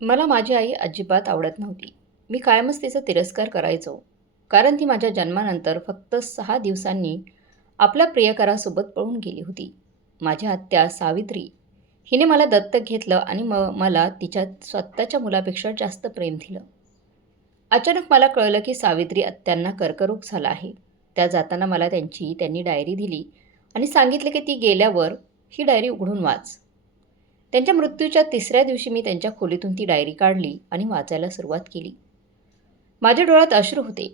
मला माझी आई अजिबात आवडत नव्हती. मी कायमच तिचा तिरस्कार करायचो. कारण ती माझ्या जन्मानंतर फक्त 6 दिवसांनी आपल्या प्रियकरासोबत पळून गेली होती. माझी आत्या सावित्री हिने मला दत्तक घेतलं आणि मला तिच्या स्वतःच्या मुलापेक्षा जास्त प्रेम दिलं. अचानक मला कळलं की सावित्री आत्यांना कर्करोग झाला आहे. त्या जाताना मला त्यांनी डायरी दिली आणि सांगितले की ती गेल्यावर ही डायरी उघडून वाच. त्यांच्या मृत्यूच्या 3ऱ्या दिवशी मी त्यांच्या खोलीतून ती डायरी काढली आणि वाचायला सुरुवात केली. माझ्या डोळ्यात अश्रू होते.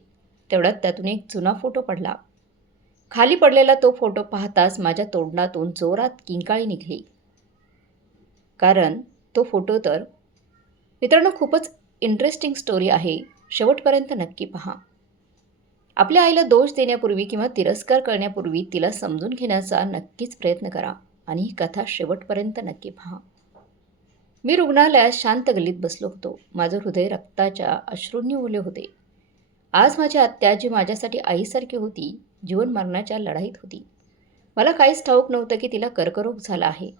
तेवढ्यात त्यातून एक जुना फोटो पडला. खाली पडलेला तो फोटो पाहताच माझ्या तोंडातून जोरात किंकाळी निघली. कारण तो फोटो तर मित्रांनो खूपच इंटरेस्टिंग स्टोरी आहे. शेवटपर्यंत नक्की पहा. आपल्या आईला दोष देण्यापूर्वी किंवा तिरस्कार करण्यापूर्वी तिला समजून घेण्याचा नक्कीच प्रयत्न करा आणि ही कथा शेवटपर्यंत नक्की पहा. मी रुग्णालयात शांत गल्लीत बसलो होतो. माझं हृदय रक्ताच्या अश्रूंनी ओले होते. आज माझी आत्या जी माझ्यासाठी आईसारखी होती, जीवन मरणाच्या लढाईत होती. मला काहीच ठाऊक नव्हतं की तिला कर्करोग झाला आहे,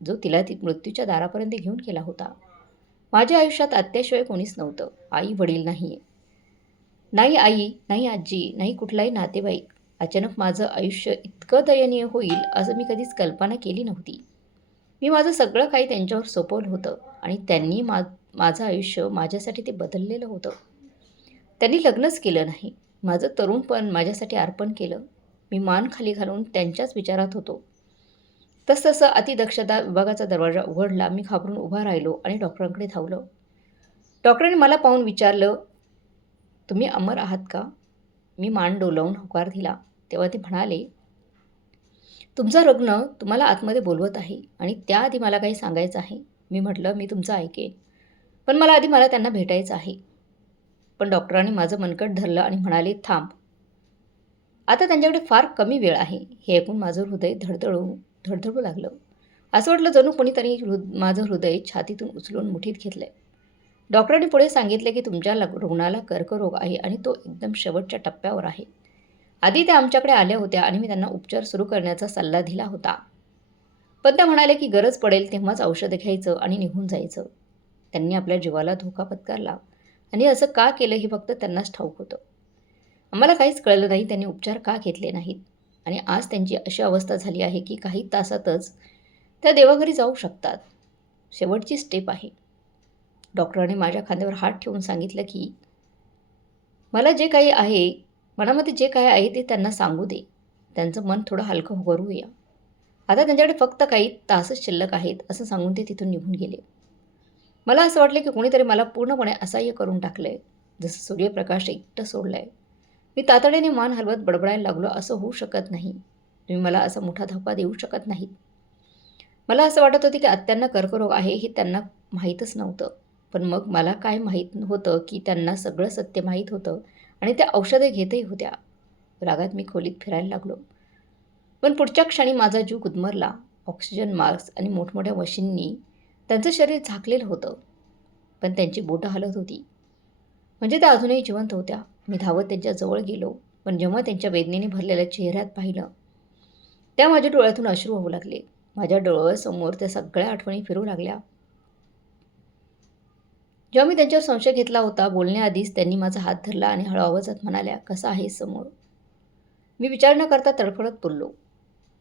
जो तिला मृत्यूच्या दारापर्यंत घेऊन गेला होता. माझ्या आयुष्यात आत्याशिवाय कोणीच नव्हतं. आई वडील नाही, नाही आई, नाही आजी, नाही कुठलाही नातेवाईक. अचानक माझं आयुष्य इतकं दयनीय होईल असं मी कधीच कल्पना केली नव्हती. मी माझं सगळं काही त्यांच्यावर सोपवलं होतं आणि त्यांनी माझं आयुष्य माझ्यासाठी ते बदललेलं होतं. त्यांनी लग्नच केलं नाही. माझं तरुणपण माझ्यासाठी अर्पण केलं. मी मान खाली घालून त्यांच्याच विचारात होतो. तसतसं अतिदक्षता विभागाचा दरवाजा उघडला. मी घाबरून उभा राहिलो आणि डॉक्टरांकडे धावलो. डॉक्टरांनी मला पाहून विचारलं, तुम्ही अमर आहात का? मी मान डोलावून होकार दिला. तेव्हा ते म्हणाले, तुमचा रुग्ण तुम्हाला आतमध्ये बोलवत आहे आणि त्याआधी मला काही सांगायचं आहे. मी म्हटलं, मी तुमचं ऐकेन, पण मला त्यांना भेटायचं आहे. पण डॉक्टरांनी माझं मनगट धरलं आणि म्हणाले, थांब. आता त्यांच्याकडे फार कमी वेळ आहे. हे ऐकून माझं हृदय धडधडू लागलं. असं वाटलं जणू कोणीतरी माझं हृदय छातीतून उचलून मुठीत घेतलंय. डॉक्टरांनी पुढे सांगितले की तुमच्या रुग्णाला कर्करोग आहे आणि तो एकदम शेवटच्या टप्प्यावर आहे. आधी त्या आमच्याकडे आल्या होत्या आणि मी त्यांना उपचार सुरू करण्याचा सल्ला दिला होता. पण त्या म्हणाल्या की गरज पडेल तेव्हाच औषधं घ्यायचं आणि निघून जायचं. त्यांनी आपल्या जीवाला धोका पत्करला आणि असं का केलं हे फक्त त्यांनाच ठाऊक होतं. आम्हाला काहीच कळलं नाही त्यांनी उपचार का घेतले नाहीत आणि आज त्यांची अशी अवस्था झाली आहे की काही तासातच त्या देवाघरी जाऊ शकतात. शेवटची स्टेप आहे. डॉक्टरांनी माझ्या खांद्यावर हात ठेवून सांगितलं की मला जे काही आहे, मनामध्ये जे काही आहे ते त्यांना सांगू दे. त्यांचं मन थोडं हलकं करूया. आता त्यांच्याकडे फक्त काही तासच शिल्लक आहेत असं सांगून ते तिथून निघून गेले. मला असं वाटलं की कोणीतरी मला पूर्णपणे असह्य करून टाकलंय, जसं सूर्यप्रकाश एकटं सोडलाय. मी तातडीने मान हलवत बडबडायला लागलो, असं होऊ शकत नाही. तुम्ही मला असा मोठा धक्का देऊ शकत नाहीत. मला असं वाटत होतं की आत्यांना कर्करोग आहे हे त्यांना माहीतच नव्हतं. पण मग मला काय माहीत होतं की त्यांना सगळं सत्य माहीत होतं आणि त्या औषधं घेतही होत्या. रागात मी खोलीत फिरायला लागलो. पण पुढच्या क्षणी माझा जीव गुदमरला. ऑक्सिजन मास्क आणि मोठमोठ्या मशीननी त्यांचं शरीर झाकलेलं होतं. पण त्यांची बोटं हलत होती. म्हणजे त्या अजूनही जिवंत होत्या. मी धावत त्यांच्या जवळ गेलो. पण जेव्हा त्यांच्या वेदनेने भरलेल्या चेहऱ्यात पाहिलं, त्या माझ्या डोळ्यातून अश्रू वाहू लागले. माझ्या डोळ्यासमोर त्या सगळ्या आठवणी फिरू लागल्या. जेव्हा मी त्यांच्यावर संशय घेतला होता, बोलण्याआधीच त्यांनी माझा हात धरला आणि हळू आवाजात म्हणाल्या, कसा आहेस समोर? मी विचार न करता तडफडत बोललो,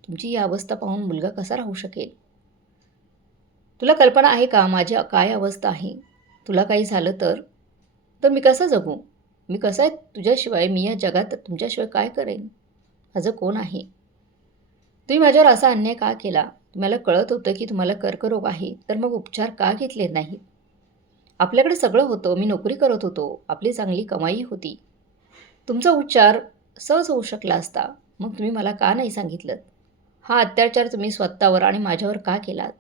तुमची ही अवस्था पाहून मुलगा कसा राहू शकेल? तुला कल्पना आहे का माझी काय अवस्था आहे? तुला काही झालं तर तर मी कसं जगू? मी कसं आहे तुझ्याशिवाय? मी या जगात तुमच्याशिवाय काय करेन? माझं कोण आहे? तुम्ही माझ्यावर असा अन्याय का केला? तुम्हाला कळत होतं की तुम्हाला कर्करोग आहे, तर मग उपचार का घेतले नाहीत? आपल्याकडे सगळं होतं. मी नोकरी करत होतो. आपली चांगली कमाई होती. तुमचा उपचार सहज होऊ शकला असता. मग तुम्ही मला का नाही सांगितलंत? हा अत्याचार तुम्ही स्वतःवर आणि माझ्यावर का केलात?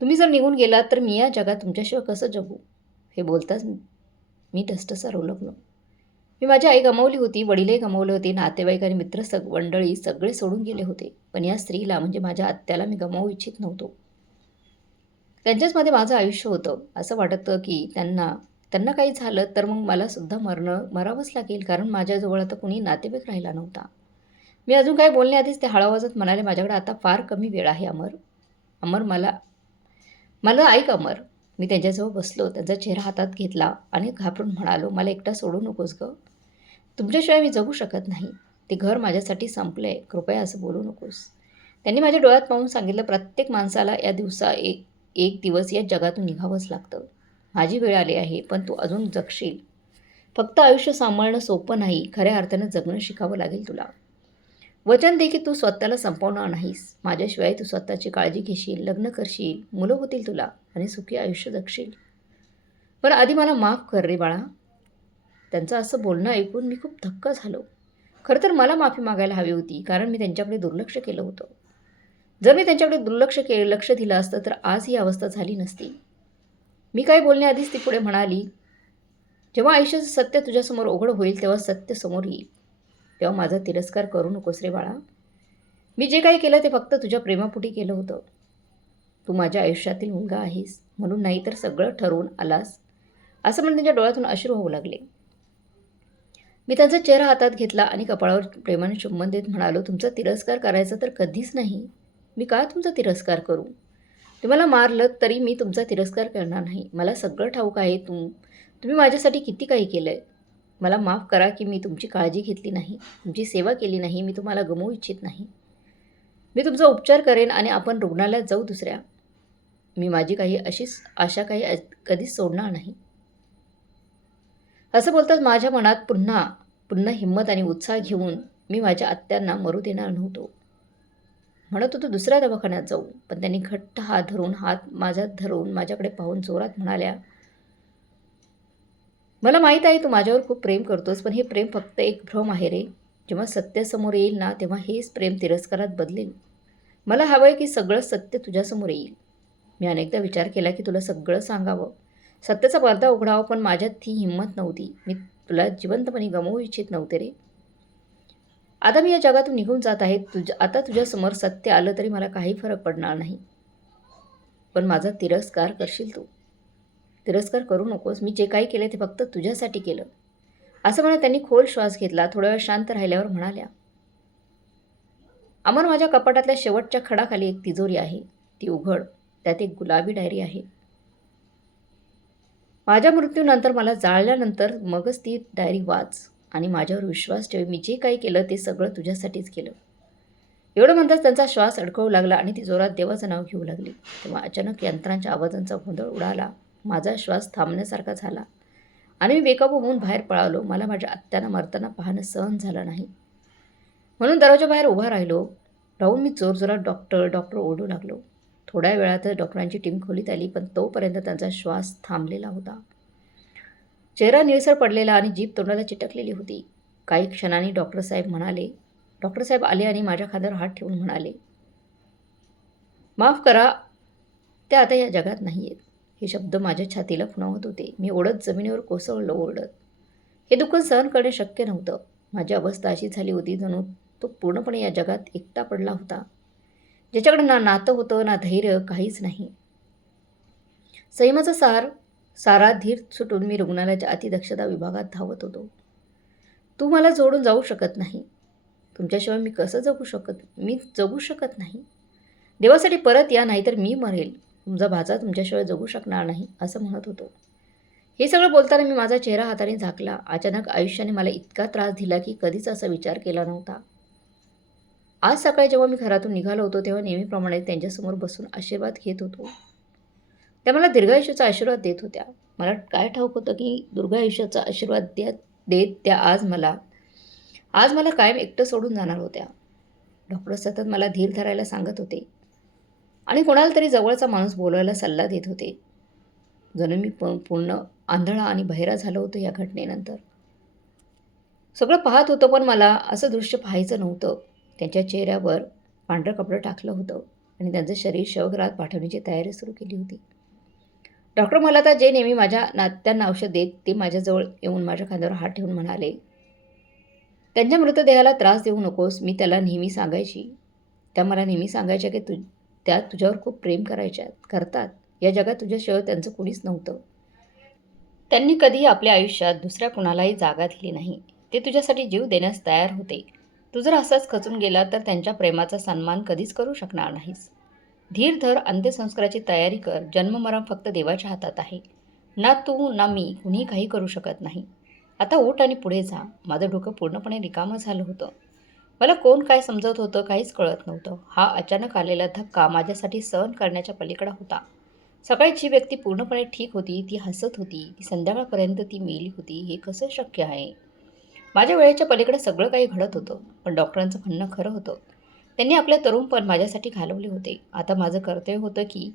तुम्ही जर निघून गेलात तर मी या जगात तुमच्याशिवाय कसं जगू? हे बोलताच मी ठसठसा रोलकलो. मी माझी आई गमावली होती, वडीलही गमावले होते, नातेवाईक आणि मित्र मंडळी सगळे सोडून गेले होते. पण या स्त्रीला म्हणजे माझ्या आत्याला मी गमावू इच्छित नव्हतो. त्यांच्याचमध्ये माझं आयुष्य होतं. असं वाटतं की त्यांना काही झालं तर मग मला सुद्धा मरावंच लागेल, कारण माझ्याजवळ आता कुणी नातेवाईक राहिला नव्हता. मी अजून काही बोलण्याआधीच ते हळू आवाजात म्हणाले, माझ्याकडे आता फार कमी वेळ आहे अमर. अमर मला मला ऐक अमर, मी त्यांच्याजवळ बसलो, त्यांचा चेहरा हातात घेतला आणि घाबरून म्हणालो, मला एकटा सोडू नकोस गं. तुमच्याशिवाय मी जगू शकत नाही. ते घर माझ्यासाठी संपलंय. कृपया असं बोलू नकोस. त्यांनी माझ्या डोळ्यात पाहून सांगितलं, प्रत्येक माणसाला या दिवसा एक एक दिवस या जगातून निघावंच लागतं. माझी वेळ आली आहे, पण तू अजून जगशील. फक्त आयुष्य सांभाळणं सोपं नाही. खऱ्या अर्थानं जगणं शिकावं लागेल तुला. वचन दे की तू स्वतःला संपवणार नाहीस. माझ्याशिवाय तू स्वतःची काळजी घेशील, लग्न करशील, मुलं होतील तुला आणि सुखी आयुष्य जगशील. पण आधी मला माफ कर रे बाळा. त्यांचं असं बोलणं ऐकून मी खूप थक्क झालो. खरं तर मला माफी मागायला हवी होती, कारण मी त्यांच्याकडे दुर्लक्ष केलं होतं. जर मी त्यांच्याकडे लक्ष दिलं असतं तर आज ही अवस्था झाली नसती. मी काही बोलण्याआधीच ती पुढे म्हणाली, जेव्हा आयुष्याचं सत्य तुझ्यासमोर उघड होईल तेव्हा सत्य समोर येईल. तेव्हा माझा तिरस्कार करू नकोस रे बाळा. मी जे काही केलं ते फक्त तुझ्या प्रेमापोटी केलं होतं. तू माझ्या आयुष्यातील मुलगा आहेस म्हणून, नाही तर सगळं ठरवून आलास. असं म्हणून त्यांच्या डोळ्यातून अश्रू वाहू लागले. मी त्यांचा चेहरा हातात घेतला आणि कपाळावर प्रेमाने चुंबन देत म्हणालो, तुमचा तिरस्कार करायचा तर कधीच नाही. मी का तुमचा तिरस्कार करू? तुम्हाला मारलं तरी मी तुमचा तिरस्कार करणार नाही. मला सगळं ठाऊक आहे तुम्ही माझ्यासाठी किती काही केलं आहे. मला माफ करा की मी तुमची काळजी घेतली नाही, तुमची सेवा केली नाही. मी तुम्हाला गमवू इच्छित नाही. मी तुमचा उपचार करेन आणि आपण रुग्णालयात जाऊ दुसऱ्या. मी माझी काही अशीच आशा कधीच सोडणार नाही. असं बोलताच माझ्या मनात पुन्हा हिंमत आणि उत्साह घेऊन मी माझ्या आत्यांना मरू देणार नव्हतो. म्हणत होतो दुसऱ्या दवाखान्यात जाऊ, पण त्यांनी घट्ट हात माझ्यात धरून माझ्याकडे पाहून जोरात म्हणाल्या, मला माहीत आहे तू माझ्यावर खूप प्रेम करतोस, पण हे प्रेम फक्त एक भ्रम आहे रे. जेव्हा सत्य समोर येईल ना, तेव्हा हेच प्रेम तिरस्कारात बदलेल. मला हवं आहे की सगळं सत्य तुझ्यासमोर येईल. मी अनेकदा विचार केला की तुला सगळं सांगावं, सत्याचा पडदा उघडावा, पण माझ्यात ती हिंमत नव्हती. मी तुला जिवंतपणे गमवू इच्छित नव्हते रे. आता मी या जगातून निघून जात आहे. आता तुझ्यासमोर सत्य आलं तरी मला काही फरक पडणार नाही. पण माझा तिरस्कार करशील तू. तिरस्कार करू नकोस. मी जे काही केलं ते फक्त तुझ्यासाठी केलं. असं म्हणत त्यांनी खोल श्वास घेतला. थोडा वेळ शांत राहिल्यावर म्हणाल्या, अमर, माझ्या कपाटातल्या शेवटच्या खडाखाली एक तिजोरी आहे. ती उघड. त्यात एक गुलाबी डायरी आहे. माझ्या मृत्यूनंतर मला जाळल्यानंतर मगच ती डायरी वाच आणि माझ्यावर विश्वास ठेव. मी जे काही केलं ते सगळं तुझ्यासाठीच केलं. एवढं म्हणताच त्यांचा श्वास अडकवू लागला आणि ती जोरात देवाचं नाव घेऊ लागली. तेव्हा अचानक यंत्रांच्या आवाजांचा गोंधळ उडाला. माझा श्वास थांबण्यासारखा झाला आणि मी बेकाबू होऊन बाहेर पळालो. मला माझ्या आत्यांना मरताना पाहणं सहन झालं नाही. म्हणून दरवाजाबाहेर उभा राहून मी जोरजोरात डॉक्टर ओरडू लागलो. थोड्या वेळातच डॉक्टरांची टीम खोलीत आली, पण तोपर्यंत त्यांचा श्वास थांबलेला होता. चेहरा निळसर पडलेला आणि जीभ तोंडाला चिटकलेली होती. काही क्षणांनी डॉक्टर साहेब आले आणि माझ्या खांद्यावर हात ठेवून म्हणाले, माफ करा, ते आता या जगात नाही आहेत. हे शब्द माझ्या छातीला खुणावत होते. मी ओढत जमिनीवर कोसळलो ओरडत. हे दुःख सहन करणे शक्य नव्हतं. माझी अवस्था अशी झाली होती जणू तो पूर्णपणे या जगात एकटा पडला होता, ज्याच्याकडे ना नातं होतं, ना धैर्य, काहीच नाही. संयमाचा सारा धीर सुटून मी रुग्णालयाच्या अतिदक्षता विभागात धावत होतो. तू मला जोडून जाऊ शकत नाही. तुमच्याशिवाय मी जगू शकत नाही. देवासाठी परत या, नाहीतर मी मरेल. तुमचा भाचा तुमच्याशिवाय जगू शकणार नाही, असं म्हणत होतो. हे सगळं बोलताना मी माझा चेहरा हाताने झाकला. अचानक आयुष्याने मला इतका त्रास दिला की कधीच असा विचार केला नव्हता. आज सकाळी जेव्हा मी घरातून निघालो होतो तेव्हा नेहमीप्रमाणे त्यांच्यासमोर बसून आशीर्वाद घेत होतो. त्या मला दीर्घायुष्याचा आशीर्वाद देत होत्या. मला काय ठाऊक होतं की दीर्घायुष्याचा आशीर्वाद देत त्या आज मला कायम एकटं सोडून जाणार होत्या. डॉक्टर सतत मला धीर धरायला सांगत होते आणि कोणाला तरी जवळचा माणूस बोलवायला सल्ला देत होते. जणू मी पूर्ण आंधळा आणि बहिरा झालो होतो या घटनेनंतर. सगळं पाहत होतं, पण मला असं दृश्य पाहायचं नव्हतं. त्यांच्या चेहऱ्यावर पांढरं कपडं टाकलं होतं आणि त्यांचं शरीर शवगृहात पाठवण्याची तयारी सुरू केली होती. डॉक्टर मला आता जे नेहमी माझ्या नात्यांना औषध देत ते माझ्याजवळ येऊन माझ्या खांद्यावर हात ठेवून म्हणाले, त्यांच्या मृतदेहाला त्रास देऊ नकोस. त्या मला नेहमी सांगायच्या की त्या तुझ्यावर खूप प्रेम करतात. या जगात तुझ्याशिवाय त्यांचं कुणीच नव्हतं. त्यांनी कधीही आपल्या आयुष्यात दुसऱ्या कुणालाही जागा दिली नाही. ते तुझ्यासाठी जीव देण्यास तयार होते. तू जर असाच खचून गेला तर त्यांच्या प्रेमाचा सन्मान कधीच करू शकणार नाहीस. धीर धर, अंत्यसंस्काराची तयारी कर. जन्ममरण फक्त देवाच्या हातात आहे. ना तू ना मी कुणीही काही करू शकत नाही. आता उठ आणि पुढे जा. माझं डोकं पूर्णपणे रिकामं झालं होतं. मला कोण काय समजत होतं काहीच कळत नव्हतं. हा अचानक आलेला धक्का माझ्यासाठी सहन करण्याच्या पलीकडे होता. सकाळी जी व्यक्ती पूर्णपणे ठीक होती, ती हसत होती, ती संध्याकाळपर्यंत ती मेली होती. हे कसं शक्य आहे? माझ्या वेळेच्या पलीकडे सगळं काही घडत होतं. पण डॉक्टरांचं म्हणणं खरं होतं. त्यांनी आपले तरुणपण माझ्यासाठी घालवले होते. आता माझं कर्तव्य होतं की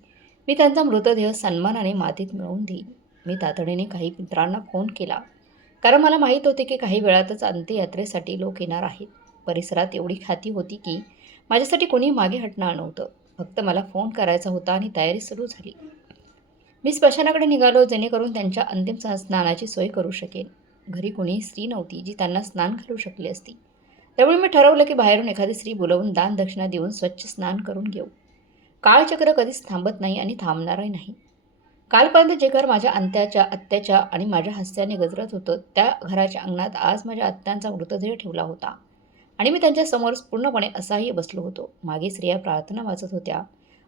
मी त्यांचा मृतदेह सन्मानाने मातीत मिळवून देईन. मी तातडीने काही मित्रांना फोन केला. कारण मला माहीत होते की काही वेळातच अंत्ययात्रेसाठी लोक येणार आहेत. परिसरात एवढी ख्याती होती की माझ्यासाठी कोणी मागे हटणार नव्हतं. फक्त मला फोन करायचा होता आणि तयारी सुरू झाली. मी स्मशानाकडे निघालो जेणेकरून त्यांच्या अंतिम स्नानाची सोय करू शकेन. घरी कोणीही स्त्री नव्हती जी त्यांना स्नान घालू शकली असती. त्यामुळे मी ठरवलं की बाहेरून एखादी स्त्री बोलावून दान दक्षिणा देऊन स्वच्छ स्नान करून घेऊ. काळचक्र कधीच थांबत नाही आणि थांबणारही नाही. कालपर्यंत जे घर माझ्या आत्याच्या आणि माझ्या हास्याने गजरत होतं, त्या घराच्या अंगणात आज माझ्या आत्यांचा मृतदेह ठेवला होता. आणि मी त्यांच्यासमोर पूर्णपणे असहाय्य बसलो होतो. मागे स्त्रिया प्रार्थना वाचत होत्या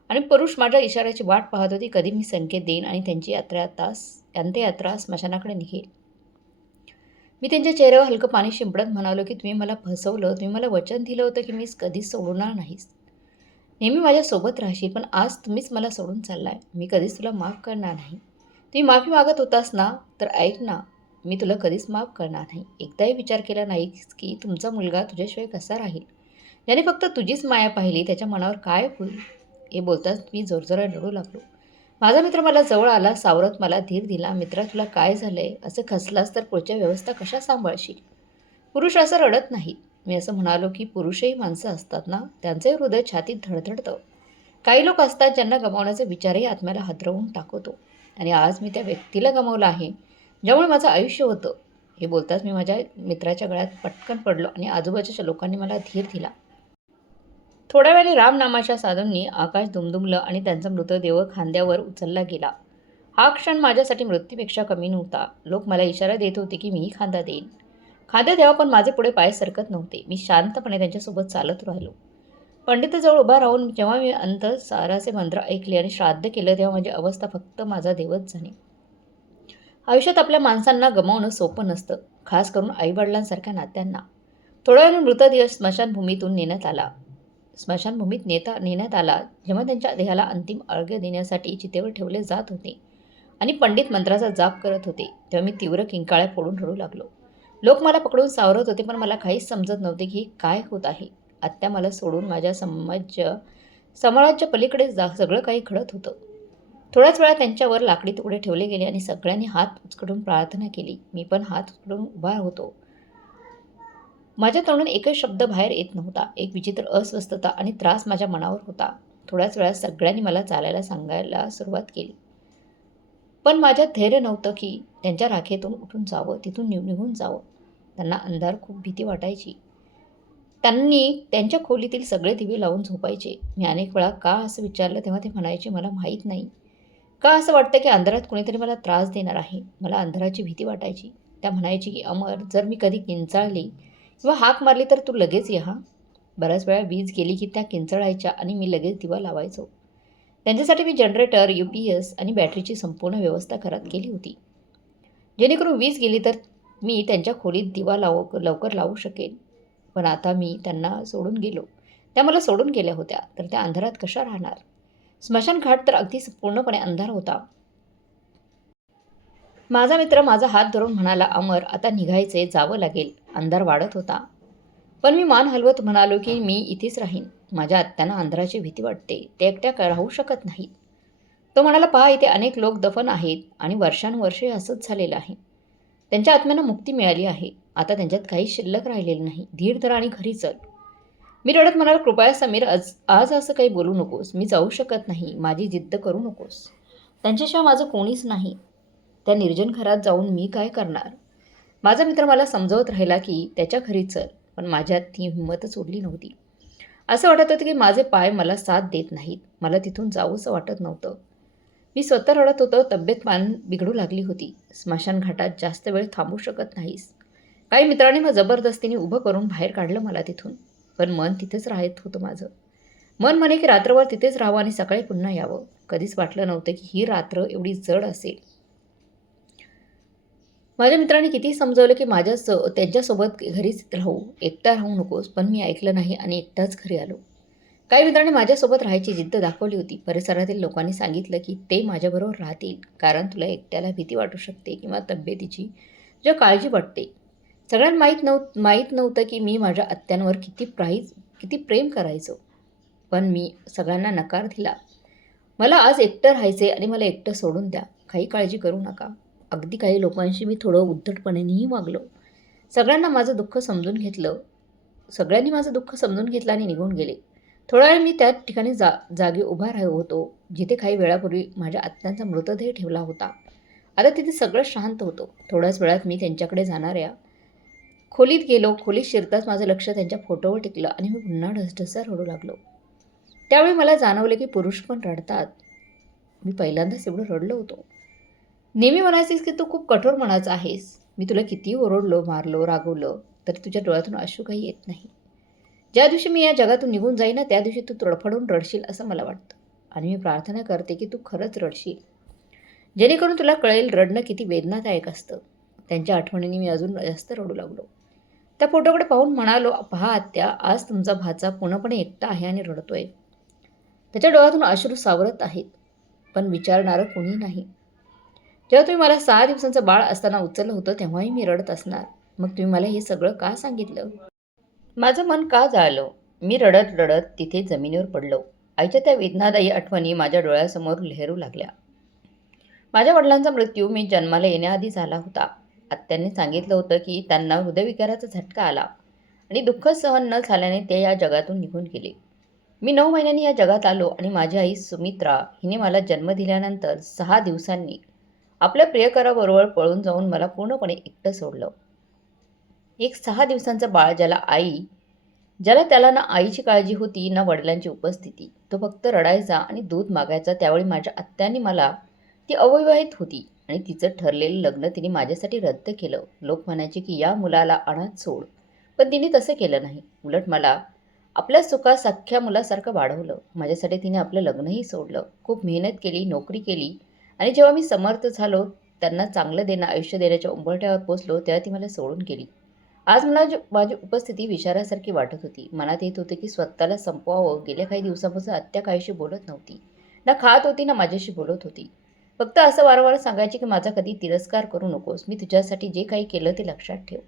आणि पुरुष माझ्या इशाऱ्याची वाट पाहत होते, कधी मी संकेत देईन आणि त्यांची अंत्ययात्रा स्मशानाकडे निघेल. मी त्यांच्या चेहऱ्यावर हलकं पाणी शिंपडत म्हणालो की तुम्ही मला फसवलं. तुम्ही मला वचन दिलं होतं की मी कधीच सोडणार नाहीस. नेहमी माझ्यासोबत राहशील, पण आज तुम्हीच मला सोडून चाललाय. मी कधीच तुला माफ करणार नाही. तुम्ही माफी मागत होतास ना, तर ऐक ना, मी तुला कधीच माफ करणार नाही. एकदाही विचार केला नाहीस की तुमचा मुलगा तुझ्याशिवाय कसा राहील? ज्याने फक्त तुझीच माया पाहिली, त्याच्या मनावर काय होईल? हे बोलताच मी जोरजोरात रडू लागलो. माझा मित्र मला जवळ आला, सावरत मला धीर दिला. मित्रा, तुला काय झालंय? असं खचलास तर पुढच्या व्यवस्था कशा सांभाळशील? पुरुष असं रडत नाहीत. मी असं म्हणालो की पुरुषही माणसं असतात ना, त्यांचे हृदय छातीत धडधडतं. काही लोक असतात ज्यांना गमावण्याचा विचारही आत्म्याला हादरवून टाकतो. आणि आज मी त्या व्यक्तीला गमावलं आहे, ज्यामुळे माझं आयुष्य होतं. हे बोलताच मी माझ्या मित्राच्या गळ्यात पटकन पडलो आणि आजूबाजूच्या लोकांनी मला धीर दिला. थोड्या वेळाने रामनामाच्या साधूंनी आकाश दुमदुमलं आणि त्यांचा मृतदेह खांद्यावर उचलला गेला. हा क्षण माझ्यासाठी मृत्यूपेक्षा कमी नव्हता. लोक मला इशारा देत होते की मीही खांदा देईन. खांदा द्यावा, पण माझे पुढे पाय सरकत नव्हते. मी शांतपणे त्यांच्यासोबत चालत राहिलो. पंडिताजवळ उभा राहून जेव्हा मी अंतःसाराचे मंत्र ऐकले आणि श्राद्ध केलं, तेव्हा माझी अवस्था फक्त माझा देवच झाली. आयुष्यात आपल्या माणसांना गमावणं सोपं नसतं, खास करून आईवडिलांसारख्या नात्यांना. थोड्या वेळाने मृतदेह स्मशानभूमीतून नेण्यात आला. जेव्हा त्यांच्या देहाला अंतिम अर्घ्य देण्यासाठी चितेवर ठेवले जात होते आणि पंडित मंत्राचा जाप करत होते, तेव्हा मी तीव्र किंकाळ्या फोडून रडू लागलो. लोक मला पकडून सावरत होते, पण मला काहीच समजत नव्हते की काय होत आहे. आत्या मला सोडून माझ्या समाजाच्या पलीकडे सगळं काही घडत होतं. थोड्याच वेळात त्यांच्यावर लाकडी तुकडे ठेवले गेले आणि सगळ्यांनी हात उचकडून प्रार्थना केली. मी पण हात उचकडून उभा होतो. माझ्या तोंडून एकच शब्द बाहेर येत नव्हता. एक विचित्र अस्वस्थता आणि त्रास माझ्या मनावर होता. थोड्याच वेळात सगळ्यांनी मला चालायला सांगायला सुरुवात केली. पण माझ्यात धैर्य नव्हतं की त्यांच्या राखेतून उठून जावं, तिथून निघून जावं. त्यांना अंधार खूप भीती वाटायची. त्यांनी त्यांच्या खोलीतील सगळे दिवे लावून झोपायचे. मी अनेक वेळा का असं विचारलं, तेव्हा ते म्हणायचे, मला माहीत नाही. का असं वाटतं की अंधारात कुणीतरी मला त्रास देणार आहे. मला अंधाराची भीती वाटायची. त्या म्हणायची की अमर, जर मी कधी किंचाळली किंवा हाक मारली तर तू लगेच ये हां. बऱ्याच वेळा वीज गेली की त्या किंचाळायच्या आणि मी लगेच दिवा लावायचो. त्यांच्यासाठी मी जनरेटर, UPS आणि बॅटरीची संपूर्ण व्यवस्था केली होती, जेणेकरून वीज गेली तर मी त्यांच्या खोलीत दिवा लवकर लावू शकेन. पण आता मी त्यांना सोडून गेलो. त्या मला सोडून गेल्या होत्या, तर त्या अंधारात कशा राहणार? स्मशानघाट तर अगदी पूर्णपणे अंधार होता. माझा मित्र माझा हात धरून म्हणाला, अमर, आता निघायचे, जावं लागेल. अंधार वाढत होता. पण मी मान हलवत म्हणालो की मी इथेच राहीन. माझ्या आत्यांना अंधाराची भीती वाटते. ते एकट्या राहू शकत नाहीत. तो म्हणाला, पहा, इथे अनेक लोक दफन आहेत आणि वर्षानुवर्षे असंच झालेलं आहे. त्यांच्या आत्म्यांना मुक्ती मिळाली आहे. आता त्यांच्यात काही शिल्लक राहिलेलं नाही. धीर धर आणि घरी चल. मी रडत म्हणालो, कृपया समीर, आज असं काही बोलू नकोस. मी जाऊ शकत नाही. माझी जिद्द करू नकोस. त्यांच्याशिवाय माझं कोणीच नाही. त्या निर्जन घरात जाऊन मी काय करणार? माझा मित्र मला समजवत राहिला की त्याच्या घरी चल, पण माझ्यात ती हिंमतच उरली नव्हती. असं वाटत होतं की माझे पाय मला साथ देत नाहीत. मला तिथून जाऊसं वाटत नव्हतं. मी स्वतः रडत होतो. तब्येत बिघडू लागली होती. स्मशानघाटात जास्त वेळ थांबू शकत नाहीस. काही मित्रांनी मग जबरदस्तीने उभं करून बाहेर काढलं मला तिथून. पण मन तिथेच राहत होतं माझं. मन म्हणे की रात्रभर तिथेच राहावं आणि सकाळी पुन्हा यावं. कधीच वाटलं नव्हतं की ही रात्र एवढी जड असेल. माझ्या मित्रांनी कितीही समजावलं की त्यांच्यासोबत घरीच राहू, एकटा राहू नकोस, पण मी ऐकलं नाही आणि एकटाच घरी आलो. काही मित्रांनी माझ्यासोबत राहायची जिद्द दाखवली होती. परिसरातील लोकांनी सांगितलं की ते माझ्याबरोबर राहतील, कारण तुला एकट्याला भीती वाटू शकते किंवा तब्येतीची तुझ्या काळजी वाटते. सगळ्यांना माहीत नव्हतं की मी माझ्या आत्यांवर किती प्रेम करायचो. पण मी सगळ्यांना नकार दिला. मला आज एकटं राहायचे आणि मला एकटं सोडून द्या. काही काळजी करू नका. अगदी काही लोकांशी मी थोडं उद्धटपणेनेही वागलो. सगळ्यांना माझं दुःख समजून घेतलं. सगळ्यांनी माझं दुःख समजून घेतलं आणि निघून गेले. थोडा वेळ मी त्या ठिकाणी जागी उभा राहिलो होतो, जिथे काही वेळापूर्वी माझ्या आत्यांचा मृतदेह ठेवला होता. आता तिथे सगळं शांत होतं. थोड्याच वेळात मी त्यांच्याकडे जाणाऱ्या खोलीत गेलो. खोलीत शिरताच माझं लक्ष त्यांच्या फोटोवर टिकलं आणि मी पुन्हा ढसढसा रडू लागलो. त्यावेळी मला जाणवले की पुरुष पण रडतात. मी पहिल्यांदाच एवढं रडलो होतो. नेहमी म्हणायचीस की तू खूप कठोर मनाचा आहेस. मी तुला कितीही ओरडलो, मारलो, रागवलं, तरी तुझ्या डोळ्यातून अश्रू काही येत नाही. ज्या दिवशी मी या जगातून निघून जाईन ना, त्या दिवशी तू तडफडून रडशील असं मला वाटतं. आणि मी प्रार्थना करते की तू खरंच रडशील. जेणेकरून तुला कळेल रडणं किती वेदनादायक असतं. त्यांच्या आठवणींनी मी अजून जास्त रडू लागलो. त्या फोटोकडे पाहून म्हणालो, पहा आत्या, आज तुमचा भाचा पूर्णपणे एकटा आहे आणि रडतोय. त्याच्या डोळ्यातून अश्रू सावरत आहेत, पण विचारणारं कोणी नाही. जेव्हा तुम्ही मला 6 दिवसांचं बाळ असताना उचललं होतं, तेव्हाही मी रडत असणार. मग तुम्ही मला हे सगळं का सांगितलं? माझं मन का जाळलं? मी रडत रडत तिथे जमिनीवर पडलो. आईच्या त्या वेदनादायी आठवणी माझ्या डोळ्यासमोर लहरू लागल्या. माझ्या वडिलांचा मृत्यू मी जन्माला येण्याआधी झाला होता. आत्यांनी सांगितलं होतं की त्यांना हृदयविकाराचा झटका आला आणि दुःख सहन न झाल्याने ते या जगातून निघून गेले. मी 9 महिन्यांनी या जगात आलो आणि माझी आई सुमित्रा हिने मला जन्म दिल्यानंतर 6 दिवसांनी आपल्या प्रियकराबरोबर पळून जाऊन मला पूर्णपणे एकटं सोडलं. एक 6 दिवसांचं बाळ ज्याला त्याला ना आईची काळजी होती ना वडिलांची उपस्थिती. तो फक्त रडायचा आणि दूध मागायचा. त्यावेळी माझ्या आत्याने मला ती अविवाहित होती आणि तिचं ठरलेलं लग्न तिने माझ्यासाठी रद्द केलं. लोक म्हणायचे की या मुलाला अनाथ सोड, पण तिने तसं केलं नाही. उलट मला आपल्या सुखात सख्ख्या मुलासारखं वाढवलं. माझ्यासाठी तिने आपलं लग्नही सोडलं. खूप मेहनत केली, नोकरी केली आणि जेव्हा मी समर्थ झालो, त्यांना चांगलं आयुष्य देण्याच्या उंबरठ्यावर पोचलो, तेव्हा ती मला सोडून गेली. आज मला माझी उपस्थिती विचारासारखी वाटत होती. मनात येत होते की स्वतःला संपवावं. गेल्या काही दिवसांपासून आत्या काहीशी बोलत नव्हती. ना खात होती ना माझ्याशी बोलत होती. फक्त असं वारंवार सांगायची की माझा कधी तिरस्कार करू नकोस. मी तुझ्यासाठी जे काही केलं ते लक्षात ठेव.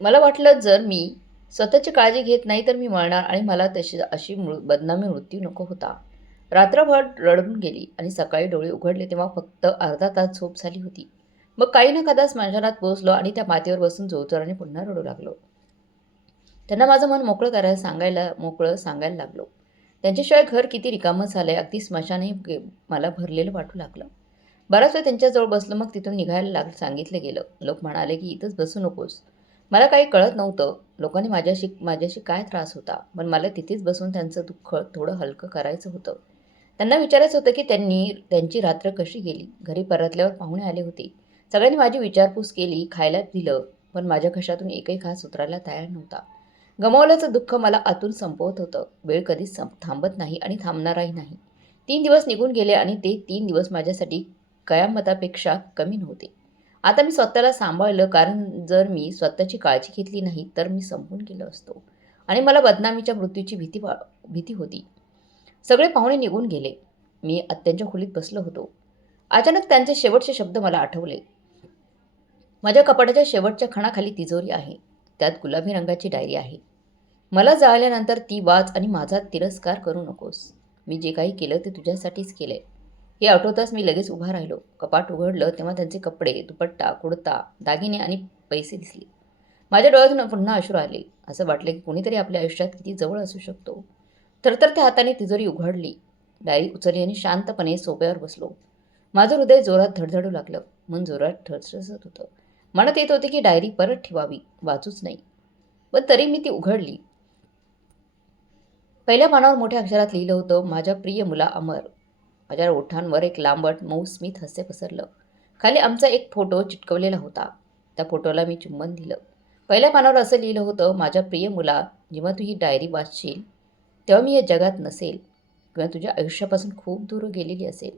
मला वाटलं जर मी स्वतःची काळजी घेत नाही तर मी मरणार आणि मला अशी बदनामी मृत्यू नको होता. रात्रभर रडून गेली आणि सकाळी डोळे उघडले तेव्हा फक्त अर्धा तास झोप झाली होती. मग काही ना कदा स्मशानात पोहोचलो आणि त्या मातीवर बसून जोरजोराने पुन्हा रडू लागलो. त्यांना माझं मन मोकळं सांगायला लागलो. त्यांच्याशिवाय घर किती रिकामं झालंय, अगदी स्मशानही मला भरलेलं वाटू लागलं. बराच वेळ त्यांच्याजवळ बसलो. मग तिथून निघायला सांगितलं गेलं. लोक म्हणाले की इथंच बसू नकोस. मला काही कळत नव्हतं लोकांनी माझ्याशी काय त्रास होता, पण मला तिथेच बसून त्यांचं दुःख थोडं हलकं करायचं होतं. त्यांना विचारायचं होतं की त्यांची रात्र कशी गेली. घरी परतल्यावर पाहुणे आले होते. सगळ्यांनी माझी विचारपूस केली, खायला दिलं, पण माझ्या घशातून एकही घास उतरायला तयार नव्हता. गमावल्याचं दुःख मला आतून संपवत होतं. वेळ कधीच थांबत नाही आणि थांबणारही नाही. 3 दिवस निघून गेले आणि ते 3 दिवस माझ्यासाठी कयामतापेक्षा कमी नव्हते. आता मी स्वतःला सांभाळलं, कारण जर मी स्वतःची काळजी घेतली नाही तर मी संपून गेलो असतो आणि मला बदनामीच्या मृत्यूची भीती होती. सगळे पाहुणे निघून गेले. मी आत्यांच्या खोलीत बसलो होतो. अचानक त्यांचे शेवटचे शब्द मला आठवले. माझ्या कपाटाच्या शेवटच्या खणाखाली तिजोरी आहे. त्यात गुलाबी रंगाची डायरी आहे. मला जाळल्यानंतर ती वाच आणि माझा तिरस्कार करू नकोस. मी जे काही केलं ते तुझ्यासाठीच केलंय. हे आठवताच मी लगेच उभा राहिलो. कपाट उघडलं तेव्हा त्यांचे कपडे, दुपट्टा, कुडता, दागिने आणि पैसे दिसले. माझ्या डोळ्यातून पुन्हा अश्रू आले. असं वाटलं की कोणीतरी आपल्या आयुष्यात किती जवळ असू शकतो. थरथरत्या हाताने तिजोरी उघडली, डायरी उचलली आणि शांतपणे सोफ्यावर बसलो. माझं हृदय जोरात धडधडू लागलं. मन जोरात ठसठसत होतं. मनात येत होते की डायरी परत ठेवावी, वाचूच नाही. पण तरी मी ती उघडली. पहिल्या पानावर मोठ्या अक्षरात लिहिलं होतं, माझ्या प्रिय मुला अमर. माझ्या ओठांवर एक लांबट मऊ स्मित हास्य पसरलं. खाली आमचा एक फोटो चिटकवलेला होता. त्या फोटोला मी चुंबन दिलं. पहिल्या पानावर असं लिहिलं होतं, माझ्या प्रिय मुला, जेव्हा तू ही डायरी वाचशील तेव्हा मी या जगात नसेल किंवा तुझ्या आयुष्यापासून खूप दूर गेलेली असेल.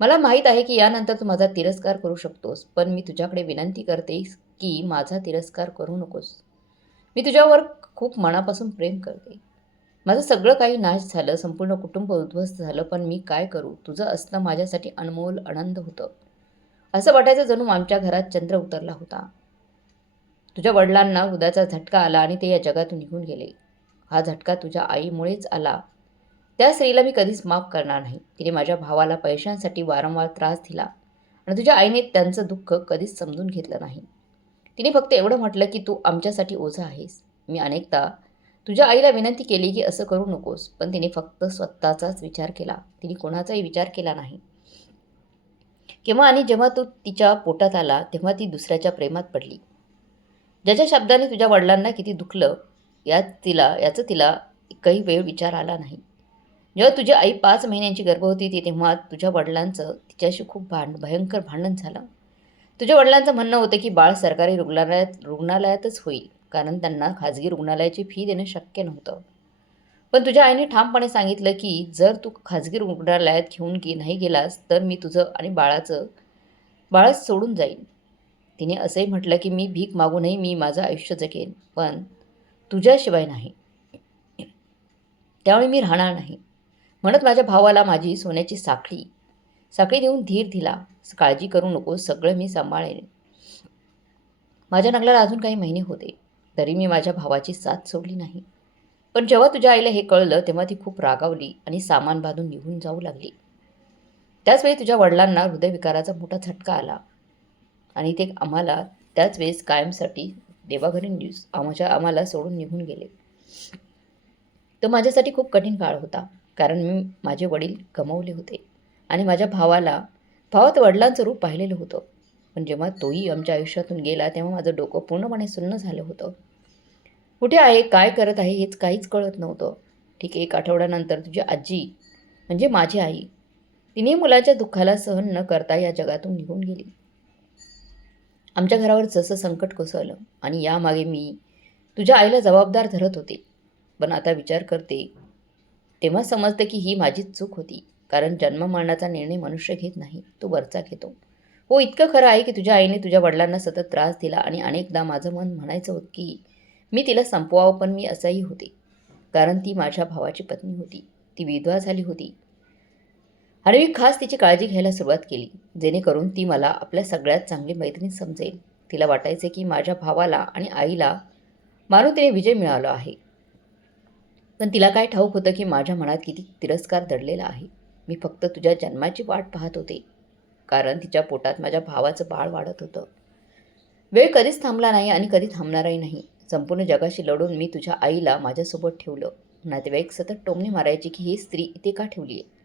मला माहीत आहे की यानंतर तू माझा तिरस्कार करू शकतोस, पण मी तुझ्याकडे विनंती करते की माझा तिरस्कार करू नकोस. मी तुझ्यावर खूप मनापासून प्रेम करते. माझं सगळं काही नाश झालं, संपूर्ण कुटुंब उद्ध्वस्त झालं, पण मी काय करू? तुझं असणं माझ्यासाठी अनमोल आनंद होतं. असं वाटायचं जणू आमच्या घरात चंद्र उतरला होता. तुझ्या वडिलांना हृदयाचा झटका आला आणि ते या जगातून निघून गेले. हा झटका तुझ्या आईमुळेच आला. त्या स्त्रीला मी कधीच माफ करणार नाही. तिने माझ्या भावाला पैशांसाठी वारंवार त्रास दिला आणि तुझ्या आईने त्यांचं दुःख कधीच समजून घेतलं नाही. तिने फक्त एवढं म्हटलं की तू आमच्यासाठी ओझं आहेस. मी अनेकदा तुझ्या आईला विनंती केली की असं करू नकोस, पण तिने फक्त स्वतःचाच विचार केला. तिने कोणाचाही विचार केला नाही. केव्हा आणि जेव्हा तू तिच्या पोटात आला, तेव्हा ती दुसऱ्याच्या प्रेमात पडली. ज्याच्या शब्दाने तुझ्या वडिलांना किती दुखलं याचं तिला काही वेळ विचार आला नाही. जेव्हा तुझी आई 5 महिन्यांची गर्भवती होती, तेव्हा तुझ्या वडिलांचं तिच्याशी खूप भयंकर भांडण झालं. तुझ्या वडिलांचं म्हणणं होतं की बाळ सरकारी रुग्णालयातच होईल, कारण त्यांना खाजगी रुग्णालयाची फी देणं शक्य नव्हतं. पण तुझ्या आईने ठामपणे सांगितलं की जर तू खाजगी रुग्णालयात नाही गेलास, तर मी तुझं आणि बाळच सोडून जाईन. तिने असंही म्हटलं की मी भीक मागूनही मी माझं आयुष्य जगेन, पण तुझ्याशिवाय नाही. त्यामुळे मी राहणार नाही. म्हणत माझ्या भावाला माझी सोन्याची साखळी देऊन धीर दिला. काळजी करू नकोस, सगळं मी सांभाळेन. माझ्या नगलाला अजून काही महिने होते, तरी मी माझ्या भावाची साथ सोडली नाही. पण जेव्हा तुझ्या आईला हे कळलं, तेव्हा ती खूप रागावली आणि सामान बांधून निघून जाऊ लागली. त्याचवेळी तुझ्या वडिलांना हृदयविकाराचा मोठा झटका आला आणि ते आम्हाला त्याच वेळेस कायमसाठी देवाघरी आम्हाला सोडून निघून गेले. तो माझ्यासाठी खूप कठीण काळ होता, कारण मी माझे वडील गमावले होते आणि माझ्या भावात वडिलांचं रूप पाहिलेलं होतं. पण जेव्हा तोही आमच्या आयुष्यातून गेला, तेव्हा माझं डोकं पूर्णपणे सुन्न झालं होतं. कुठे आहे, काय करत आहे हेच काहीच कळत नव्हतं. ठीक 1 आठवड्यानंतर तुझी आजी, म्हणजे माझी आई, तिने मुलाच्या दुःखाला सहन न करता या जगातून निघून गेली. आमच्या घरावर जसं संकट कोसळलं आणि यामागे मी तुझ्या आईला जबाबदार धरत होते. पण आता विचार करते तेव्हा समजतं की ही माझीच चूक होती, कारण जन्म-मरणाचा निर्णय मनुष्य घेत नाही, तो वरचा घेतो. हो, इतकं खरं आहे की तुझ्या आईने तुझ्या वडिलांना सतत त्रास दिला आणि अनेकदा माझं मन म्हणायचं होतं की मी तिला संपवावं, पण मी असंही होते, कारण ती माझ्या भावाची पत्नी होती. ती विधवा झाली होती आणि मी खास तिची काळजी घ्यायला सुरुवात केली, जेणेकरून ती मला आपल्या सगळ्यात चांगली मैत्रीण समजेल. तिला वाटायचे की माझ्या भावाला आणि आईला मारून तिने विजय मिळवला आहे. पण तिला काय ठाऊक होतं की माझ्या मनात किती तिरस्कार दडलेला आहे. मी फक्त तुझ्या जन्माची वाट पाहत होते, कारण तिच्या पोटात माझ्या भावाचं बाळ वाढत होतं. वेळ कधीच थांबला नाही आणि कधी थांबणारही नाही. संपूर्ण जगाशी लढून मी तुझ्या आईला माझ्यासोबत ठेवलं. नातेवाईक सतत टोमणे मारायचे की ही स्त्री इथे का ठेवली आहे?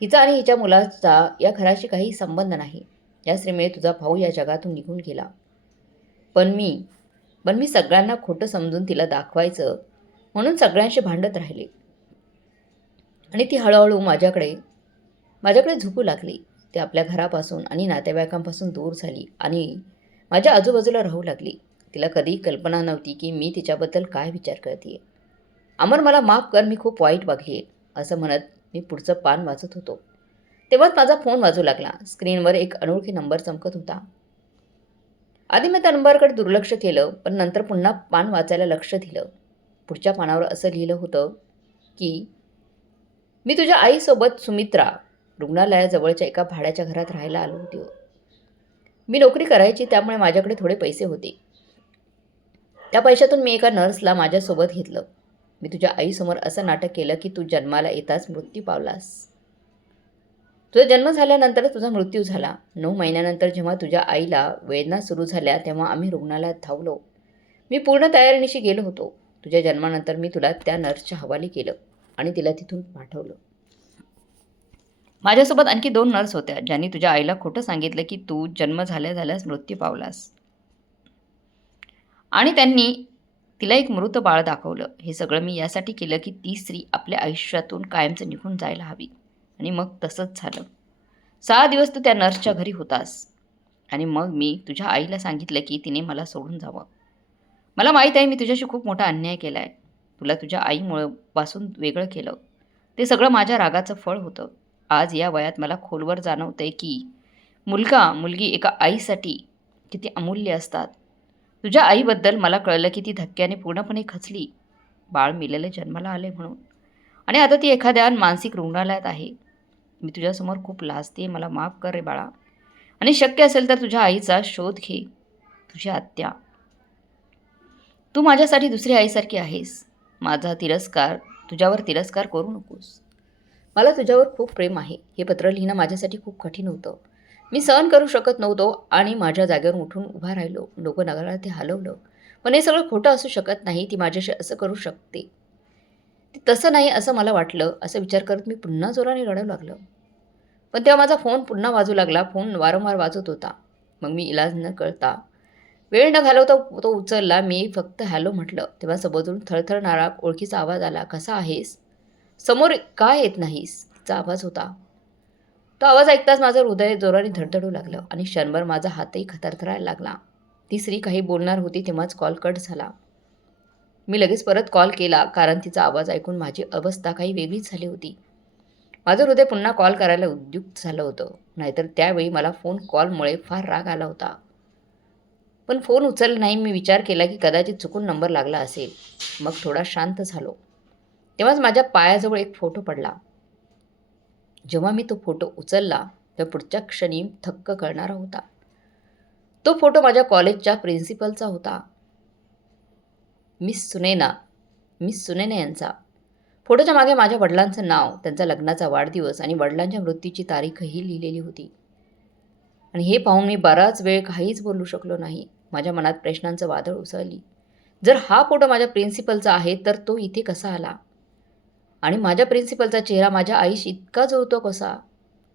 हिचा आणि हिच्या मुलाचा या घराशी काही संबंध नाही. या स्त्रीमुळे तुझा भाऊ या जगातून निघून गेला. पण मी सगळ्यांना खोटं समजून तिला दाखवायचं म्हणून सगळ्यांशी भांडत राहिले आणि ती हळूहळू माझ्याकडे झुकू लागली. ती आपल्या घरापासून आणि नातेवाईकांपासून दूर झाली आणि माझ्या आजूबाजूला राहू लागली. तिला कधी कल्पना नव्हती की मी तिच्याबद्दल काय विचार करते. अमर, मला माफ कर, मी खूप वाईट वागली आहे, असं म्हणत मी पुढचं पान वाचत होतो. तेव्हाच माझा फोन वाजू लागला. स्क्रीनवर एक अनोळखी नंबर चमकत होता. आधी मी त्या नंबरकडे दुर्लक्ष केलं, पण नंतर पुन्हा पान वाचायला लक्ष दिलं. पुढच्या पानावर असं लिहिलं होतं की मी तुझ्या आईसोबत सुमित्रा रुग्णालयाजवळच्या एका भाड्याच्या घरात राहायला आलो होतो. मी नोकरी करायची, त्यामुळे माझ्याकडे थोडे पैसे होते. त्या पैशातून मी एका नर्सला माझ्यासोबत घेतलं. मी तुझ्या आईसमोर असं नाटक केलं की तू जन्माला येताच मृत्यू पावलास. तुझा जन्म झाल्यानंतर तुझा मृत्यू झाला. 9 महिन्यानंतर जेव्हा तुझ्या आईला वेदना सुरू झाल्या, तेव्हा आम्ही रुग्णालयात धावलो. मी पूर्ण तयारीनिशी गेलो होतो. तुझ्या जन्मानंतर मी तुला त्या नर्सच्या हवाली केलं आणि तिला तिथून पाठवलं. माझ्यासोबत आणखी 2 नर्स होत्या, ज्यांनी तुझ्या आईला खोटं सांगितलं की तू जन्म झाल्यास मृत्यू पावलास आणि त्यांनी तिला एक मृत बाळ दाखवलं. हे सगळं मी यासाठी केलं की ती स्त्री आपल्या आयुष्यातून कायमचं निघून जायला हवी. आणि मग तसंच झालं. 6 दिवस तू त्या नर्सच्या घरी होतास आणि मग मी तुझ्या आईला सांगितलं की तिने मला सोडून जावं. मला माहीत आहे मी तुझ्याशी खूप मोठा अन्याय केला आहे, तुला तुझ्या आईमुळं पासून वेगळं केलं. ते सगळं माझ्या रागाचं फळ होतं. आज या वयात मला खोलवर जाणवतंय की मुलगी एका आईसाठी किती अमूल्य असतात. तुझ्या आईबद्दल मला कळलं की ती धक्क्याने पूर्णपणे खचली. बाळ मेलेलं जन्माला आले म्हणून. आणि आता ती एखाद्या मानसिक रुग्णालयात आहे. मी तुझ्यासमोर खूप लाजते. मला माफ कर रे बाळा. आणि शक्य असेल तर तुझ्या आईचा शोध घे. तुझी आत्या. तू माझ्यासाठी दुसरी आईसारखी आहेस. माझा तुझ्यावर तिरस्कार करू नकोस. मला तुझ्यावर खूप प्रेम आहे. हे पत्र लिहिणं माझ्यासाठी खूप कठीण होतं. मी सहन करू शकत नव्हतो आणि माझ्या जागेवर उठून उभा राहिलो. डोकं नगाला ते हलवलं. पण हे सगळं खोटं असू शकत नाही. ती माझ्याशी असं करू शकते. ती तसं नाही असं मला वाटलं. असा विचार करत मी पुन्हा जोराने रडू लागलं. पण तेव्हा माझा फोन पुन्हा वाजू लागला. फोन वारंवार वाजत होता. मग मी इलाज न करता वेळ न घालवता तो उचलला. मी फक्त हॅलो म्हटलं. तेव्हा समोरून थरथरणारा ओळखीचा आवाज आला. कसा आहेस? समोर का येत नाहीस? तिचा आवाज होता. तो आवाज ऐकताच माझं हृदय जोराने धडधडू लागलं आणि क्षणभर माझा हातही थरथरायला लागला. ती स्त्री काही बोलणार होती तेव्हाच कॉल कट झाला. मी लगेच परत कॉल केला कारण तिचा आवाज ऐकून माझी अवस्था काही वेगळीच झाली होती. माझं हृदय पुन्हा कॉल करायला उद्युक्त झालं होतं. नाहीतर त्यावेळी मला फोन कॉलमुळे फार राग आला होता. पण फोन उचलला नाही. मी विचार केला की कदाचित चुकून नंबर लागला असेल. मग थोडा शांत झालो. तेव्हाच माझ्या पायाजवळ एक फोटो पडला. जेव्हा मी तो फोटो उचलला तेव्हा पुढच्या क्षणी थक्क करणारा होता. तो फोटो माझ्या कॉलेजच्या प्रिन्सिपलचा होता. मिस सुनैना यांचा. फोटोच्या मागे माझ्या वडिलांचं नाव, त्यांचा लग्नाचा वाढदिवस आणि वडिलांच्या मृत्यूची तारीखही लिहिलेली होती. आणि हे पाहून मी बराच वेळ काहीच बोलू शकलो नाही. माझ्या मनात प्रश्नांचं वादळ उसळली. जर हा फोटो माझ्या प्रिन्सिपलचा आहे तर तो इथे कसा आला? आणि माझ्या प्रिन्सिपलचा चेहरा माझ्या आईशी इतका जुळतो कसा?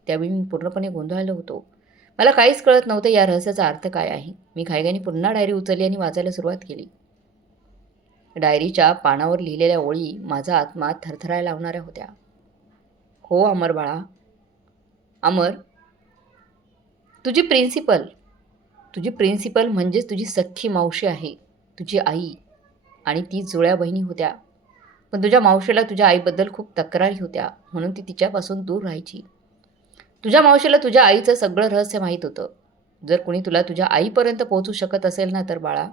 त्यावेळी मी पूर्णपणे गोंधळलो होतो. मला काहीच कळत नव्हतं या रहस्याचा अर्थ काय आहे. मी घाईघाईने पुन्हा डायरी उचलली आणि वाचायला सुरुवात केली. डायरीच्या पानावर लिहिलेल्या ओळी माझा आत्मा थरथरायला लावणाऱ्या होत्या. हो अमर बाळा. अमर, तुझी प्रिन्सिपल म्हणजेच तुझी सख्खी मावशी आहे. तुझी आई आणि ती जुळ्या बहिणी होत्या. पण तुझ्या मावशीला तुझ्या आईबद्दल खूप तक्रारी होत्या म्हणून ती तिच्यापासून दूर राहायची. तुझ्या मावशीला तुझ्या आईचं सगळं रहस्य माहीत होतं. जर कुणी तुला तुझ्या आईपर्यंत पोहोचू शकत असेल ना तर बाळा,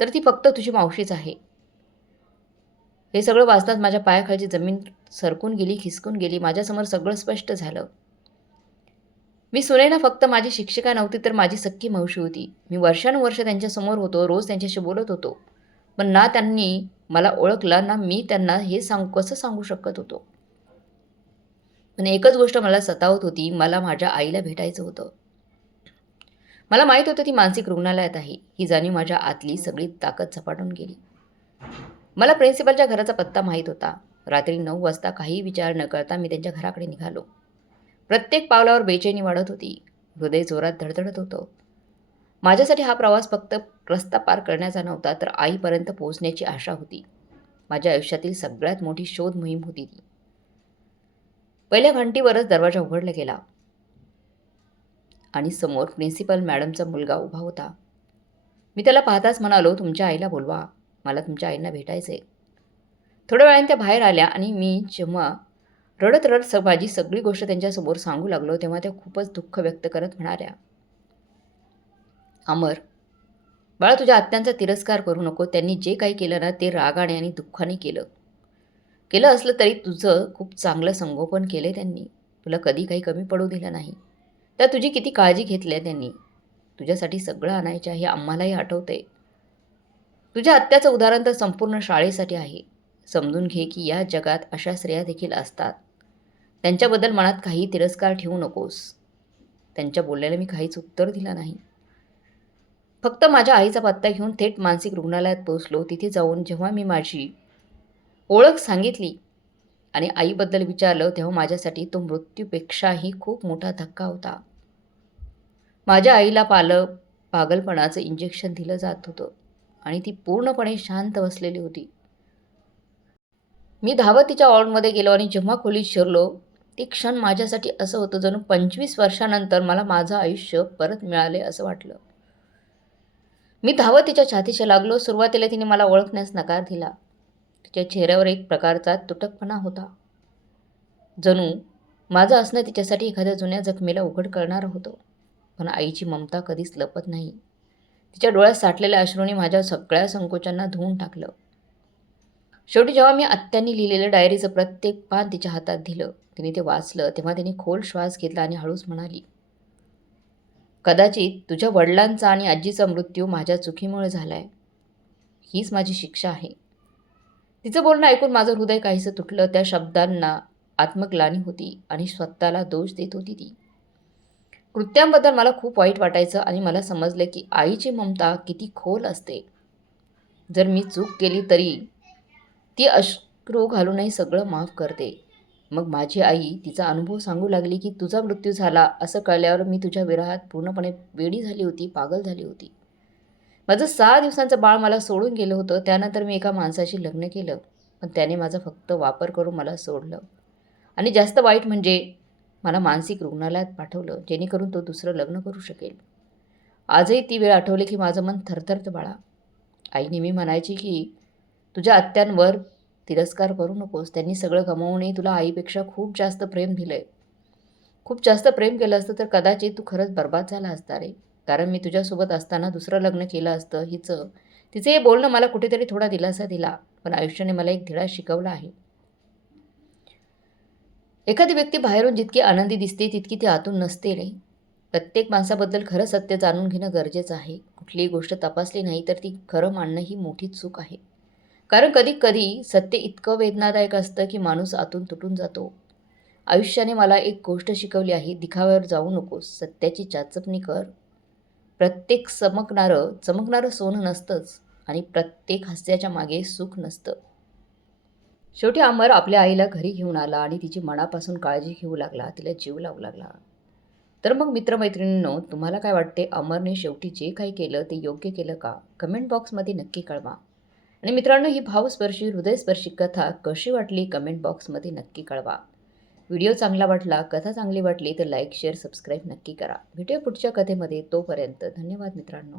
तर ती फक्त तुझी मावशीच आहे. हे सगळं वाचताच माझ्या पायाखालची जमीन सरकून गेली, खिसकून गेली. माझ्यासमोर सगळं स्पष्ट झालं. मी सुनैना फक्त माझी शिक्षिका नव्हती तर माझी सख्खी मावशी होती. मी वर्षानुवर्ष त्यांच्यासमोर होतो, रोज त्यांच्याशी बोलत होतो. पण ना त्यांनी मला ओळखलं ना मी त्यांना हे कसं सांगू शकत होतो. पण एकच गोष्ट मला सतावत होती. मला माझ्या आईला भेटायचं होतं. मला माहीत होतं ती मानसिक रुग्णालयात आहे. ही जाणीव माझ्या आतली सगळी ताकद झपाटून गेली. मला प्रिन्सिपलच्या घराचा पत्ता माहीत होता. रात्री 9 वाजता काही विचार न करता मी त्यांच्या घराकडे निघालो. प्रत्येक पावलावर बेचैनी वाढत होती. हृदय जोरात धडधडत होतं. माझ्यासाठी हा प्रवास फक्त रस्ता पार करण्याचा नव्हता तर आईपर्यंत पोहोचण्याची आशा होती. माझ्या आयुष्यातील सगळ्यात मोठी शोध मोहीम होती ती. पहिल्या घंटीवरच दरवाजा उघडला गेला आणि समोर प्रिन्सिपल मॅडमचा मुलगा उभा होता. मी त्याला पाहताच म्हणालो, तुमच्या आईला बोलवा. मला तुमच्या आईंना भेटायचं आहे. थोड्या वेळाने त्या बाहेर आल्या आणि मी जेव्हा रडत माझी सगळी गोष्ट त्यांच्यासमोर सांगू लागलो तेव्हा त्या खूपच दुःख व्यक्त करत म्हणाल्या, अमर बाळा, तुझ्या आत्यांचा तिरस्कार करू नको. त्यांनी जे काही केलं ना ते रागाने आणि दुःखाने केलं असलं तरी तुझं खूप चांगलं संगोपन केलं त्यांनी. तुला कधी काही कमी पडू दिलं नाही. तर तुझी किती काळजी घेतली आहे त्यांनी. तुझ्यासाठी सगळं आणायचं हे आम्हालाही आठवतंय. तुझ्या आत्याचं उदाहरण तर संपूर्ण शाळेसाठी आहे. समजून घे की या जगात अशा स्त्रिया देखील असतात. त्यांच्याबद्दल मनात काही तिरस्कार ठेवू नकोस. त्यांच्या बोलण्याला मी काहीच उत्तर दिलं नाही. फक्त माझ्या आईचा पत्ता घेऊन थेट मानसिक रुग्णालयात पोहोचलो. तिथे जाऊन जेव्हा मी माझी ओळख सांगितली आणि आईबद्दल विचारलं तेव्हा माझ्यासाठी तो मृत्यूपेक्षाही खूप मोठा धक्का होता. माझ्या आईला पागलपणाचं इंजेक्शन दिलं जात होतं आणि ती पूर्णपणे शांत बसलेली होती. मी धावत तिच्या वॉर्डमध्ये गेलो आणि जेव्हा खोलीत शिरलो ते क्षण माझ्यासाठी असं होतं जणू 25 वर्षानंतर मला माझं आयुष्य परत मिळाले असं वाटलं. मी धावत तिच्या छातीशी लागलो. सुरुवातीला तिने मला ओळखण्यास नकार दिला. तिच्या चेहऱ्यावर एक प्रकारचा तुटकपणा होता. जणू माझं असणं तिच्यासाठी एखाद्या जुन्या जखमेला उघड करणारं होतं. पण आईची ममता कधीच लपत नाही. तिच्या डोळ्यात साठलेल्या अश्रूंनी माझ्या सगळ्या संकोचांना धुवून टाकलं. शेवटी जेव्हा मी आत्यांनी लिहिलेलं डायरीचं प्रत्येक पान तिच्या हातात दिलं, तिने ते वाचलं, तेव्हा तिने खोल श्वास घेतला आणि हळूच म्हणाली, कदाचित तुझ्या वडिलांचा आणि आजीचा मृत्यू माझ्या चुकीमुळे झालाय. हीच माझी शिक्षा आहे. तिचं बोलणं ऐकून माझं हृदय काहीसं तुटलं. त्या शब्दांना आत्मग्लानी होती आणि स्वतःला दोष देत होती ती. कृत्यांबद्दल मला खूप वाईट वाटायचं आणि मला समजलं की आईची ममता किती खोल असते. जर मी चूक केली तरी ती अश्रू घालूनही सगळं माफ करते. मग माझी आई तिचा अनुभव सांगू लागली की तुझा मृत्यू झाला असं कळल्यावर मी तुझ्या विरहात पूर्णपणे वेडी झाली होती, पागल झाली होती. माझं 6 दिवसांचं बाळ मला सोडून गेलं होतं. त्यानंतर मी एका माणसाशी लग्न केलं, पण त्याने माझा फक्त वापर करून मला सोडलं. आणि जास्त वाईट म्हणजे मला मानसिक रुग्णालयात पाठवलं, जेणेकरून तो दुसरं लग्न करू शकेल. आजही ती वेळ आठवली की माझं मन थरथरतं बाळा. आई नेहमी म्हणायची की तुझ्या आत्यांवर तिरस्कार करू नकोस. त्यांनी सगळं गमावूनही तुला आईपेक्षा खूप जास्त प्रेम दिलंय. खूप जास्त प्रेम केलं असतं तर कदाचित तू खरंच बर्बाद झाला असता रे. कारण मी तुझ्यासोबत असताना दुसरं लग्न केलं असतं. तिचं हे बोलणं मला कुठेतरी थोडा दिलासा दिला. पण आयुष्याने मला एक धडा शिकवला आहे. एखादी व्यक्ती बाहेरून जितकी आनंदी दिसते तितकी ती आतून नसते रे. प्रत्येक माणसाबद्दल खरं सत्य जाणून घेणं गरजेचं आहे. कुठलीही गोष्ट तपासली नाही तर ती खरं मानणं ही मोठी चूक आहे. कारण कधी कधी सत्य इतकं वेदनादायक असतं की माणूस आतून तुटून जातो. आयुष्याने मला एक गोष्ट शिकवली आहे, दिखाव्यावर जाऊ नकोस, सत्याची चाचपणी कर. प्रत्येक चमकणारं सोनं नसतंच आणि प्रत्येक हास्याच्या मागे सुख नसतं. शेवटी अमर आपल्या आईला घरी घेऊन आला आणि तिची मनापासून काळजी घेऊ लागला, तिला जीव लावू लागला. तर मग मित्रमैत्रिणींनो, तुम्हाला काय वाटते, अमरने शेवटी जे काही केलं ते योग्य केलं का? कमेंट बॉक्समध्ये नक्की कळवा. आणि मित्रांनो, ही भावस्पर्शी हृदयस्पर्शी कथा कशी वाटली कमेंट बॉक्समध्ये नक्की कळवा. व्हिडिओ चांगला वाटला, कथा चांगली वाटली तर लाईक, शेअर, सबस्क्राईब नक्की करा. भेटूया पुढच्या कथेमध्ये. तोपर्यंत धन्यवाद मित्रांनो.